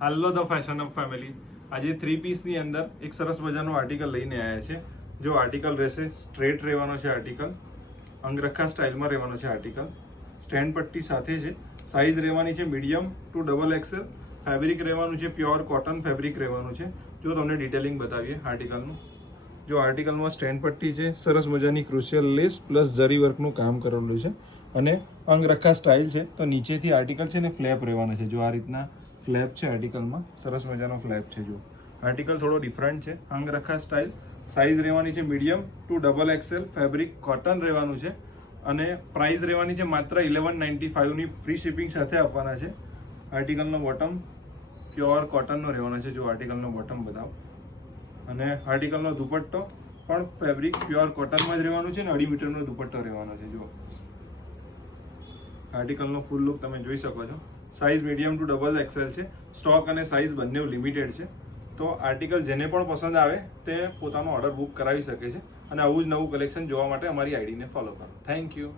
Hello the fashion up family, આજે 3 પીસની અંદર એક સરસ મજાનો આર્ટિકલ લઈને આવ્યા છે. જો આર્ટિકલ રહેશે સ્ટ્રેટ રહેવાનો છે, આર્ટિકલ અંગરખા સ્ટાઇલમાં રહેવાનો છે, આર્ટિકલ સ્ટેન્ડ પટ્ટી સાથે છે, સાઇઝ રહેવાની છે medium two double XL, fabric રહેવાનું છે પ્યોર કોટન ફેબ્રિક રહેવાનું છે. જો તમને ડિટેલિંગ બતાવીએ આર્ટિકલનું, જો આર્ટિકલમાં સ્ટેન્ડ પટ્ટી છે, સરસ મજાની ક્રુશિયલ લેસ પ્લસ જરી વર્કનું કામ કરેલું છે અને અંગરખા સ્ટાઇલ છે. તો નીચેથી આર્ટિકલ છે ને ફ્લેપ રહેવાનો છે, જો આ રીતના ફ્લેપ છે આર્ટિકલમાં, સરસ મજાનો ફ્લેપ છે. જો આર્ટિકલ થોડો ડિફરન્ટ છે, અંગરખા સ્ટાઇલ, સાઇઝ રહેવાની છે medium two double XL, fabric cotton રહેવાનું છે અને પ્રાઇસ રહેવાની છે માત્ર 1195ની ફ્રી શિપિંગ સાથે આપવાના છે. આર્ટિકલનો બોટમ પ્યોર કોટનનો રહેવાનો છે, જો આર્ટિકલનો બોટમ બતાવો, અને આર્ટિકલનો દુપટ્ટો પણ ફેબ્રિક પ્યોર કોટનમાં જ રહેવાનું છે ને 2.5 મીટરનો દુપટ્ટો રહેવાનો છે. જો આર્ટિકલનો ફૂલ લુક તમે જોઈ શકો છો. Size medium two double XL છે, સ્ટોક અને સાઇઝ બંને લિમિટેડ છે. તો આર્ટિકલ જેને પણ પસંદ આવે તે પોતાનો ઓર્ડર બુક કરાવી શકે છે અને આવું જ નવું કલેક્શન જોવા માટે અમારી આઈડીને ફોલો કરો. Thank you.